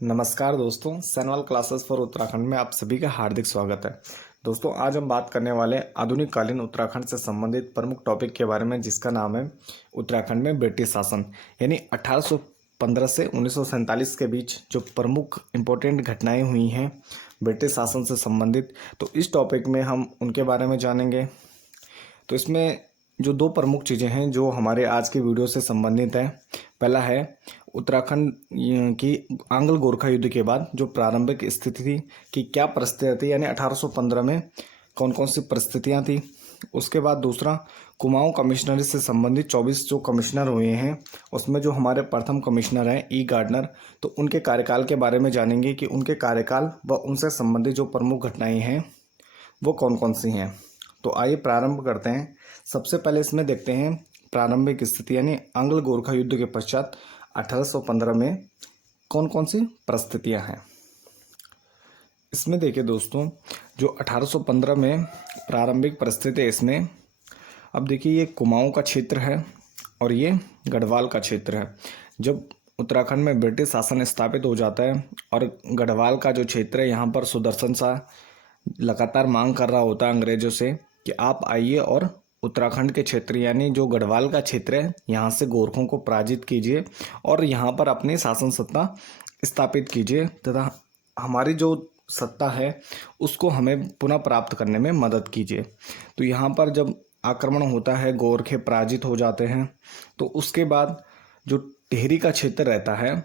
नमस्कार दोस्तों, सैनवाल classes for Uttarakhand में आप सभी का हार्दिक स्वागत है। दोस्तों, आज हम बात करने वाले आधुनिक कालीन उत्तराखंड से संबंधित प्रमुख टॉपिक के बारे में, जिसका नाम है उत्तराखंड में ब्रिटिश शासन। यानी 1815 से 1947 के बीच जो प्रमुख इम्पोर्टेंट घटनाएं हुई हैं ब्रिटिश शासन से संबंधित, तो इस टॉपिक में हम उनके बारे में जानेंगे। तो इसमें जो दो प्रमुख चीज़ें हैं जो हमारे आज की वीडियो से संबंधित है, पहला है उत्तराखंड की आंग्ल गोरखा युद्ध के बाद जो प्रारंभिक स्थिति थी कि क्या परिस्थितियाँ थी, यानी 1815 में कौन कौन सी परिस्थितियाँ थी। उसके बाद दूसरा, कुमाऊं कमिश्नरी से संबंधित 24 जो कमिश्नर हुए हैं, उसमें जो हमारे प्रथम कमिश्नर हैं ई गार्डनर, तो उनके कार्यकाल के बारे में जानेंगे कि उनके कार्यकाल व उनसे संबंधित जो प्रमुख घटनाएँ हैं वो कौन कौन सी हैं। तो आइए प्रारंभ करते हैं। सबसे पहले इसमें देखते हैं प्रारंभिक स्थिति, यानी आंग्ल गोरखा युद्ध के पश्चात 1815 में कौन कौन सी परिस्थितियां हैं। इसमें देखिए दोस्तों, जो 1815 में प्रारंभिक परिस्थिति है, इसमें अब देखिए ये कुमाऊं का क्षेत्र है और ये गढ़वाल का क्षेत्र है। जब उत्तराखंड में ब्रिटिश शासन स्थापित हो जाता है और गढ़वाल का जो क्षेत्र है, यहाँ पर सुदर्शन शाह लगातार मांग कर रहा होता है अंग्रेजों से कि आप आइए और उत्तराखंड के क्षेत्र, यानी जो गढ़वाल का क्षेत्र है, यहाँ से गोरखों को पराजित कीजिए और यहाँ पर अपनी शासन सत्ता स्थापित कीजिए तथा हमारी जो सत्ता है उसको हमें पुनः प्राप्त करने में मदद कीजिए। तो यहाँ पर जब आक्रमण होता है, गोरखे पराजित हो जाते हैं, तो उसके बाद जो टिहरी का क्षेत्र रहता है,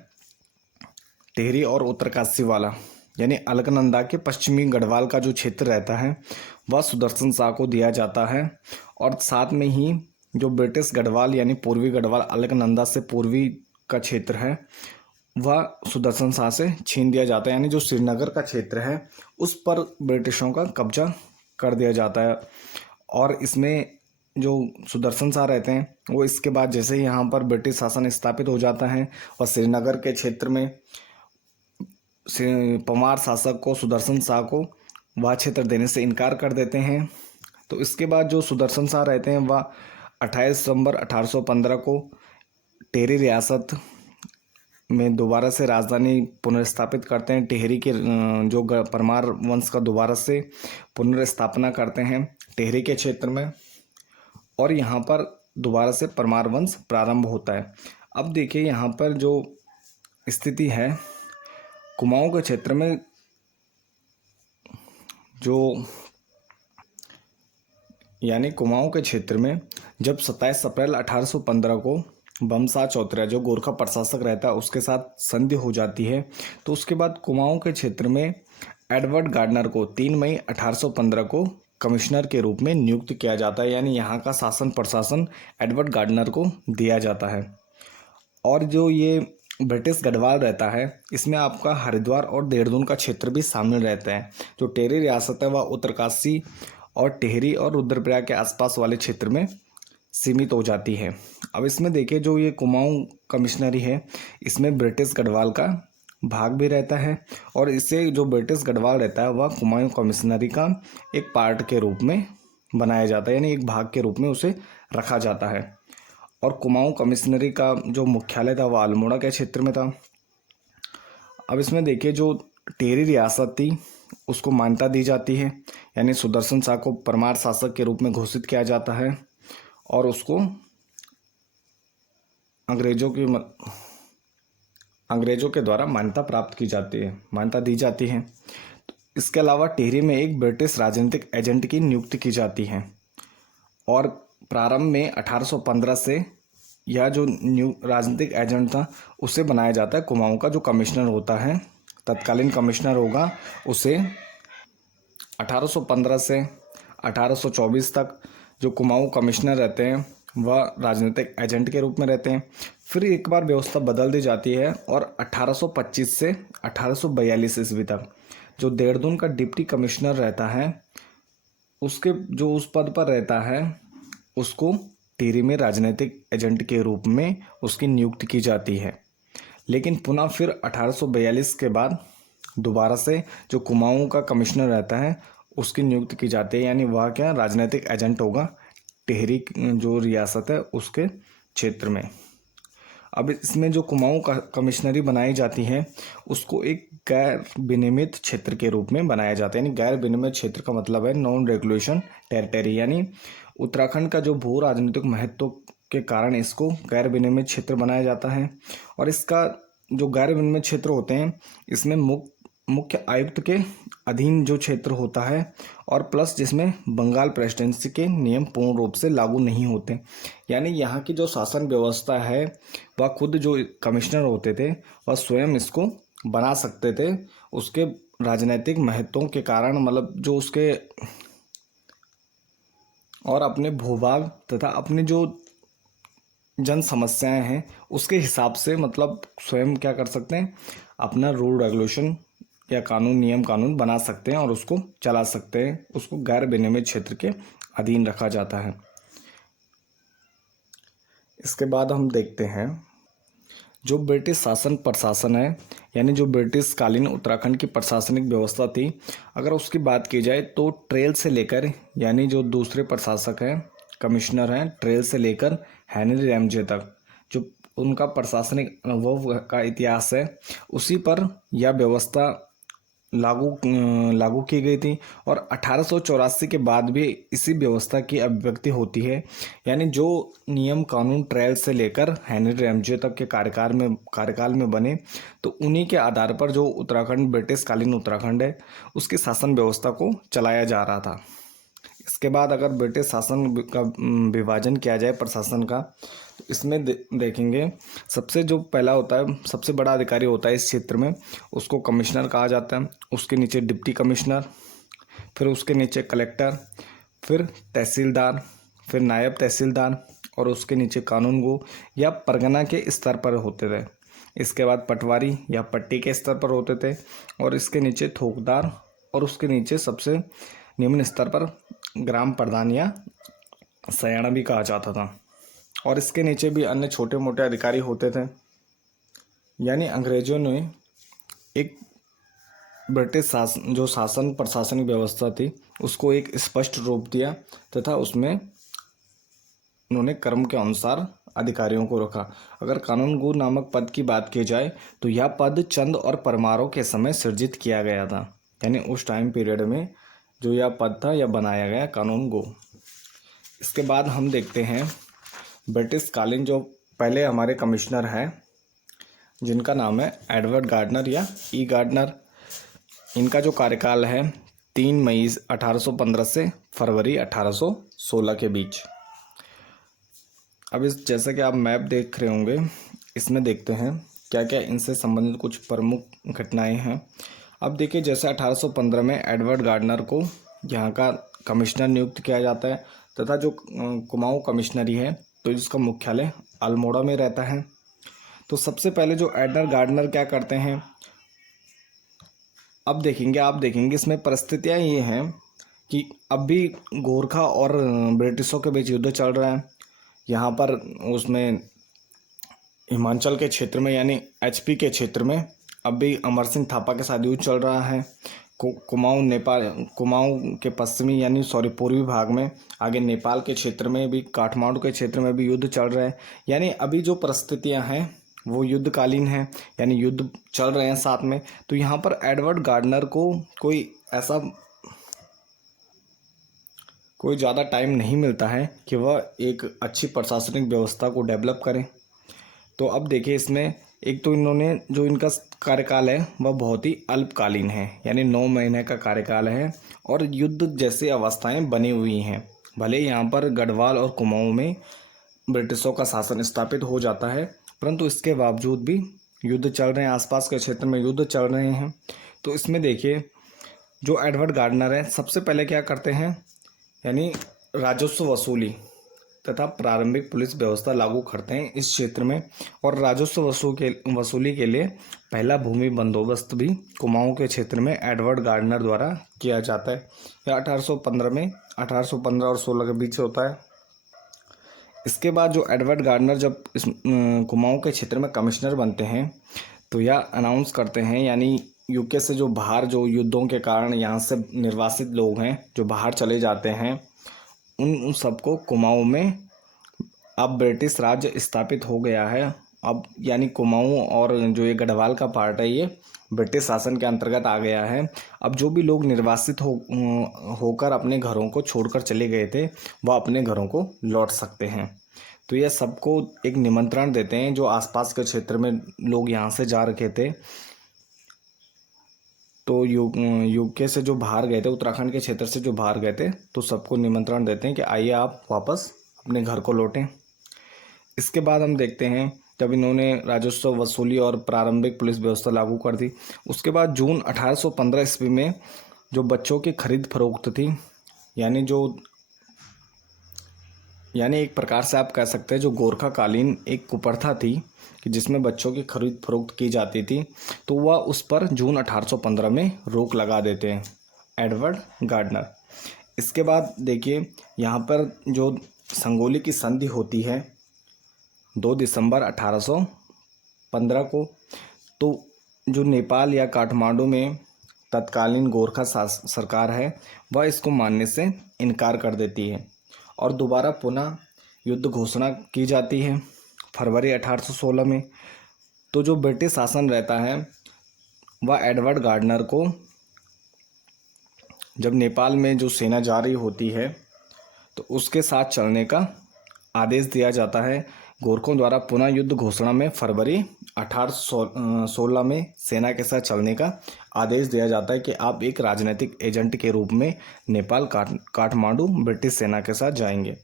टिहरी और उत्तरकाशी वाला, यानी अलकनंदा के पश्चिमी गढ़वाल का जो क्षेत्र रहता है वह सुदर्शन शाह को दिया जाता है। और साथ में ही जो ब्रिटिश गढ़वाल यानी पूर्वी गढ़वाल अलकनंदा से पूर्वी का क्षेत्र है वह सुदर्शन शाह से छीन दिया जाता है, यानी जो श्रीनगर का क्षेत्र है उस पर ब्रिटिशों का कब्जा कर दिया जाता है। और इसमें जो सुदर्शन शाह रहते हैं वो इसके बाद जैसे ही यहाँ पर ब्रिटिश शासन स्थापित हो जाता है और श्रीनगर के क्षेत्र में परमार शासक को, सुदर्शन शाह को वह क्षेत्र देने से इनकार कर देते हैं। तो इसके बाद जो सुदर्शन शाह रहते हैं वह 28 दिसंबर 1815 को टिहरी रियासत में दोबारा से राजधानी पुनर्स्थापित करते हैं। टिहरी के जो परमार वंश का दोबारा से पुनर्स्थापना करते हैं टिहरी के क्षेत्र में, और यहाँ पर दोबारा से परमार वंश प्रारंभ होता है। अब देखिए यहाँ पर जो स्थिति है कुमाऊं के क्षेत्र में, जो यानी कुमाऊं के क्षेत्र में जब 27 अप्रैल 1815 को बमशाह चौधरी जो गोरखा प्रशासक रहता है उसके साथ संधि हो जाती है, तो उसके बाद कुमाऊं के क्षेत्र में एडवर्ड गार्डनर को 3 मई 1815 को कमिश्नर के रूप में नियुक्त किया जाता है, यानी यहाँ का शासन प्रशासन एडवर्ड गार्डनर को दिया जाता है। और जो ये ब्रिटिश गढ़वाल रहता है इसमें आपका हरिद्वार और देहरादून का क्षेत्र भी शामिल रहता है। जो टिहरी रियासत है वह उत्तरकाशी और टिहरी और रुद्रप्रयाग के आसपास वाले क्षेत्र में सीमित हो जाती है। अब इसमें देखिए जो ये कुमाऊं कमिश्नरी है इसमें ब्रिटिश गढ़वाल का भाग भी रहता है, और इससे जो ब्रिटिश गढ़वाल रहता है वह कुमाऊं कमिश्नरी का एक पार्ट के रूप में बनाया जाता है, यानी एक भाग के रूप में उसे रखा जाता है। और कुमाऊं कमिश्नरी का जो मुख्यालय था वह अल्मोड़ा के क्षेत्र में था। अब इसमें देखिए जो टिहरी रियासत थी उसको मान्यता दी जाती है, यानी सुदर्शन शाह को परमार शासक के रूप में घोषित किया जाता है और उसको अंग्रेजों के द्वारा मान्यता प्राप्त की जाती है, मान्यता दी जाती है। इसके अलावा टिहरी में एक ब्रिटिश राजनीतिक एजेंट की नियुक्ति की जाती है, और प्रारंभ में 1815 से यह जो न्यू राजनीतिक एजेंट था उसे बनाया जाता है कुमाऊं का जो कमिश्नर होता है, तत्कालीन कमिश्नर होगा, उसे 1815 से 1824 तक जो कुमाऊं कमिश्नर रहते हैं वह राजनीतिक एजेंट के रूप में रहते हैं। फिर एक बार व्यवस्था बदल दी जाती है और 1825 से 1842 ईस्वी तक जो देहरादून का डिप्टी कमिश्नर रहता है उसके जो उस पद पर रहता है उसको टिहरी में राजनीतिक एजेंट के रूप में उसकी नियुक्ति की जाती है। लेकिन पुनः फिर 1842 के बाद दोबारा से जो कुमाऊं का कमिश्नर रहता है उसकी नियुक्ति की जाती है, यानी वह क्या राजनीतिक एजेंट होगा टिहरी जो रियासत है उसके क्षेत्र में। अब इसमें जो कुमाऊं का कमिश्नरी बनाई जाती है उसको एक गैर विनियमित क्षेत्र के रूप में बनाया जाता है। यानी गैर विनियमित क्षेत्र का मतलब है नॉन रेगुलेशन टेरिटरी, यानी उत्तराखंड का जो भू राजनीतिक महत्व के कारण इसको गैर विनियमित क्षेत्र बनाया जाता है। और इसका जो गैर विनियमित क्षेत्र होते हैं इसमें मुख्य आयुक्त के अधीन जो क्षेत्र होता है और प्लस जिसमें बंगाल प्रेसिडेंसी के नियम पूर्ण रूप से लागू नहीं होते। यानी यहाँ की जो शासन व्यवस्था है वह खुद जो कमिश्नर होते थे वह स्वयं इसको बना सकते थे उसके राजनीतिक महत्वों के कारण, मतलब जो उसके और अपने भूभाग तथा अपनी जो जन समस्याएं हैं उसके हिसाब से, मतलब स्वयं क्या कर सकते हैं, अपना रूल रेगुलेशन या कानून नियम कानून बना सकते हैं और उसको चला सकते हैं। उसको गैर विनियमित क्षेत्र के अधीन रखा जाता है। इसके बाद हम देखते हैं जो ब्रिटिश शासन प्रशासन है, यानी जो ब्रिटिश कालीन उत्तराखंड की प्रशासनिक व्यवस्था थी, अगर उसकी बात की जाए तो ट्रेल से लेकर, यानी जो दूसरे प्रशासक हैं कमिश्नर हैं, ट्रेल से लेकर हेनरी रैमजे तक जो उनका प्रशासनिक अनुभव का इतिहास है उसी पर यह व्यवस्था लागू की गई थी। और 1884 के बाद भी इसी व्यवस्था की अभिव्यक्ति होती है। यानी जो नियम कानून ट्रेल से लेकर हेनरी रैमजे तक के कार्यकाल में बने तो उन्हीं के आधार पर जो उत्तराखंड ब्रिटिश कालीन उत्तराखंड है उसकी शासन व्यवस्था को चलाया जा रहा था। इसके बाद अगर ब्रिटिश शासन का विभाजन किया जाए प्रशासन का तो इसमें देखेंगे सबसे जो पहला होता है, सबसे बड़ा अधिकारी होता है इस क्षेत्र में, उसको कमिश्नर कहा जाता है। उसके नीचे डिप्टी कमिश्नर, फिर उसके नीचे कलेक्टर, फिर तहसीलदार, फिर नायब तहसीलदार और उसके नीचे कानूनगो या परगना के स्तर पर होते थे। इसके बाद पटवारी या पट्टी के स्तर पर होते थे और इसके नीचे थोकदार और उसके नीचे सबसे निम्न स्तर पर ग्राम प्रधान या सयाना भी कहा जाता था। और इसके नीचे भी अन्य छोटे मोटे अधिकारी होते थे। यानी अंग्रेजों ने एक ब्रिटिश शासन प्रशासनिक व्यवस्था थी उसको एक स्पष्ट रूप दिया तथा उसमें उन्होंने क्रम के अनुसार अधिकारियों को रखा। अगर कानूनगो नामक पद की बात की जाए तो यह पद चंद और परमारों के समय सृजित किया गया था। यानी उस टाइम पीरियड में जो यह पद था यह बनाया गया कानूनगो। इसके बाद हम देखते हैं ब्रिटिश कालीन जो पहले हमारे कमिश्नर हैं जिनका नाम है एडवर्ड गार्डनर या ई गार्डनर। इनका जो कार्यकाल है 3 मई 1815 से फरवरी 1816 के बीच। अब इस जैसा कि आप मैप देख रहे होंगे इसमें देखते हैं क्या क्या इनसे संबंधित कुछ प्रमुख घटनाएं हैं। अब देखिए जैसे 1815 में एडवर्ड गार्डनर को यहाँ का कमिश्नर नियुक्त किया जाता है तथा जो कुमाऊं कमिश्नरी है तो इसका मुख्यालय अल्मोड़ा में रहता है। तो सबसे पहले जो एडवर्ड गार्डनर क्या करते हैं, अब देखेंगे आप देखेंगे इसमें परिस्थितियाँ ये हैं कि अब भी गोरखा और ब्रिटिशों के बीच युद्ध चल रहा है। यहाँ पर उसमें हिमाचल के क्षेत्र में यानी HP के क्षेत्र में अब भी अमर सिंह थापा के साथ युद्ध चल रहा है। कुमाऊं के पश्चिमी यानी पूर्वी भाग में, आगे नेपाल के क्षेत्र में भी, काठमांडू के क्षेत्र में भी युद्ध चल रहा है। यानी अभी जो परिस्थितियां हैं वो युद्धकालीन हैं, यानी युद्ध चल रहे हैं साथ में। तो यहाँ पर एडवर्ड गार्डनर को कोई ज़्यादा टाइम नहीं मिलता है कि वह एक अच्छी प्रशासनिक व्यवस्था को डेवलप करें। तो अब देखिए इसमें एक तो इन्होंने जो इनका कार्यकाल है वह बहुत ही अल्पकालीन है, यानी 9 महीने का कार्यकाल है और युद्ध जैसी अवस्थाएं बनी हुई हैं। भले यहाँ पर गढ़वाल और कुमाऊं में ब्रिटिशों का शासन स्थापित हो जाता है परंतु इसके बावजूद भी युद्ध चल रहे हैं, आसपास के क्षेत्र में युद्ध चल रहे हैं। तो इसमें देखिए जो एडवर्ड गार्डनर है सबसे पहले क्या करते हैं, यानी राजस्व वसूली तथा प्रारंभिक पुलिस व्यवस्था लागू करते हैं इस क्षेत्र में। और राजस्व वसूली के लिए पहला भूमि बंदोबस्त भी कुमाऊं के क्षेत्र में एडवर्ड गार्डनर द्वारा किया जाता है। यह 1815 और 16 के बीच होता है। इसके बाद जो एडवर्ड गार्डनर जब इस कुमाऊं के क्षेत्र में कमिश्नर बनते हैं तो यह अनाउंस करते हैं, यानी यूके से जो बाहर जो युद्धों के कारण यहाँ से निर्वासित लोग हैं जो बाहर चले जाते हैं उन सबको कुमाऊं में अब ब्रिटिश राज्य स्थापित हो गया है अब यानी कुमाऊं और जो ये गढ़वाल का पार्ट है ये ब्रिटिश शासन के अंतर्गत आ गया है। अब जो भी लोग निर्वासित होकर अपने घरों को छोड़कर चले गए थे वह अपने घरों को लौट सकते हैं। तो यह सबको एक निमंत्रण देते हैं जो आसपास के क्षेत्र में लोग यहाँ से जा रखे थे, तो यूके से जो बाहर गए थे, उत्तराखंड के क्षेत्र से जो बाहर गए थे, तो सबको निमंत्रण देते हैं कि आइए आप वापस अपने घर को लौटें। इसके बाद हम देखते हैं जब इन्होंने राजस्व वसूली और प्रारंभिक पुलिस व्यवस्था लागू कर दी, उसके बाद जून 1815 ईस्वी में जो बच्चों की खरीद फरोख्त थी, यानी एक प्रकार से आप कह सकते हैं जो गोरखाकालीन एक कुप्रथा थी कि जिसमें बच्चों की खरीद फरोख्त की जाती थी, तो वह उस पर जून 1815 में रोक लगा देते हैं एडवर्ड गार्डनर। इसके बाद देखिए यहाँ पर जो संगोली की संधि होती है 2 दिसंबर 1815 को, तो जो नेपाल या काठमांडू में तत्कालीन गोरखा सरकार है वह इसको मानने से इनकार कर देती है और दोबारा पुनः युद्ध घोषणा की जाती है फरवरी 1816 में। तो जो ब्रिटिश शासन रहता है वह एडवर्ड गार्डनर को जब नेपाल में जो सेना जा रही होती है तो उसके साथ चलने का आदेश दिया जाता है। गोरखों द्वारा पुनः युद्ध घोषणा में फरवरी 1816 में सेना के साथ चलने का आदेश दिया जाता है कि आप एक राजनीतिक एजेंट के रूप में नेपाल काठमांडू ब्रिटिश सेना के साथ जाएंगे।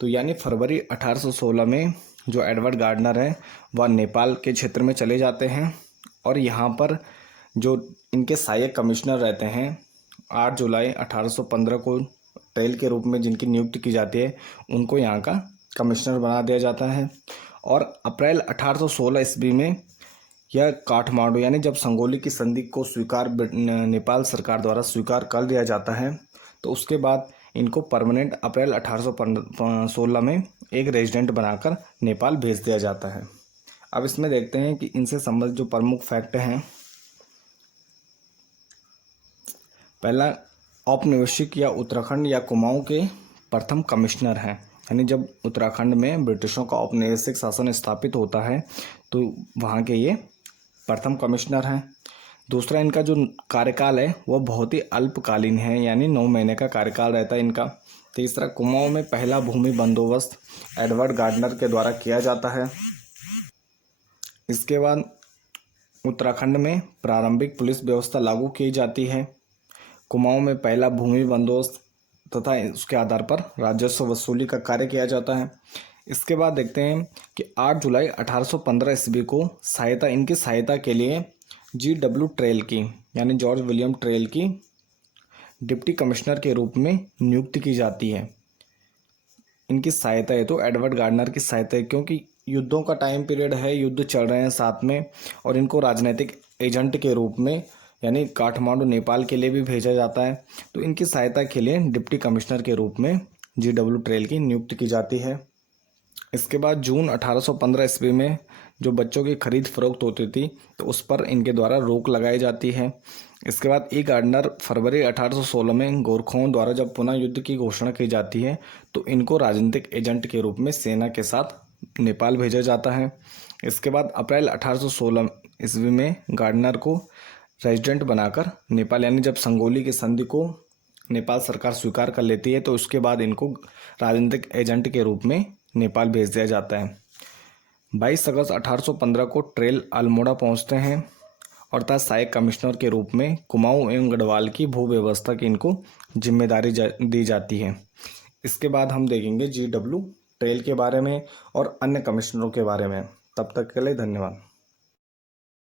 तो यानी फरवरी 1816 में जो एडवर्ड गार्डनर है वह नेपाल के क्षेत्र में चले जाते हैं और यहाँ पर जो इनके सहायक कमिश्नर रहते हैं 8 जुलाई 1815 को ट्रेल के रूप में जिनकी नियुक्ति की जाती है उनको यहाँ का कमिश्नर बना दिया जाता है। और अप्रैल 1816 ईस्वी में यह काठमांडू यानी जब संगोली की संधि को नेपाल सरकार द्वारा स्वीकार कर लिया जाता है तो उसके बाद इनको परमानेंट अप्रैल 1816 में एक रेजिडेंट बनाकर नेपाल भेज दिया जाता है। अब इसमें देखते हैं कि इनसे संबंधित जो प्रमुख फैक्ट हैं। पहला, औपनिवेशिक या उत्तराखंड या कुमाऊं के प्रथम कमिश्नर हैं, यानी जब उत्तराखंड में ब्रिटिशों का औपनिवेशिक शासन स्थापित होता है तो वहाँ के ये प्रथम कमिश्नर हैं। दूसरा, इनका जो कार्यकाल है वह बहुत ही अल्पकालीन है, यानी 9 महीने का कार्यकाल रहता है इनका। तीसरा, कुमाऊं में पहला भूमि बंदोबस्त एडवर्ड गार्डनर के द्वारा किया जाता है। इसके बाद उत्तराखंड में प्रारंभिक पुलिस व्यवस्था लागू की जाती है। कुमाऊं में पहला भूमि बंदोबस्त तथा उसके आधार पर राजस्व वसूली का कार्य किया जाता है। इसके बाद देखते हैं कि 8 जुलाई 1815 ईस्वी को इनकी सहायता के लिए G.W. ट्रेल की यानी जॉर्ज विलियम ट्रेल की डिप्टी कमिश्नर के रूप में नियुक्ति की जाती है। इनकी सहायता है तो एडवर्ड गार्डनर की सहायता है, क्योंकि युद्धों का टाइम पीरियड है, युद्ध चल रहे हैं साथ में, और इनको राजनीतिक एजेंट के रूप में यानी काठमांडू नेपाल के लिए भी भेजा जाता है। तो इनकी सहायता के लिए डिप्टी कमिश्नर के रूप में G.W. ट्रेल की नियुक्ति की जाती है। इसके बाद जून 1815 ईस्वी में जो बच्चों की खरीद फरोख्त होती थी तो उस पर इनके द्वारा रोक लगाई जाती है। इसके बाद गार्डनर फरवरी 1816 में गोरखों द्वारा जब पुनः युद्ध की घोषणा की जाती है तो इनको राजनीतिक एजेंट के रूप में सेना के साथ नेपाल भेजा जाता है। इसके बाद अप्रैल 1816 ईस्वी में गार्डनर को रेजिडेंट बनाकर नेपाल, यानी जब संगोली की संधि को नेपाल सरकार स्वीकार कर लेती है तो उसके बाद इनको राजनीतिक एजेंट के रूप में नेपाल भेज दिया जाता है। 22 अगस्त 1815 को ट्रेल अल्मोड़ा पहुंचते हैं और तथा सहायक कमिश्नर के रूप में कुमाऊं एवं गढ़वाल की भू व्यवस्था की इनको जिम्मेदारी दी जाती है। इसके बाद हम देखेंगे G.W. ट्रेल के बारे में और अन्य कमिश्नरों के बारे में। तब तक के लिए धन्यवाद।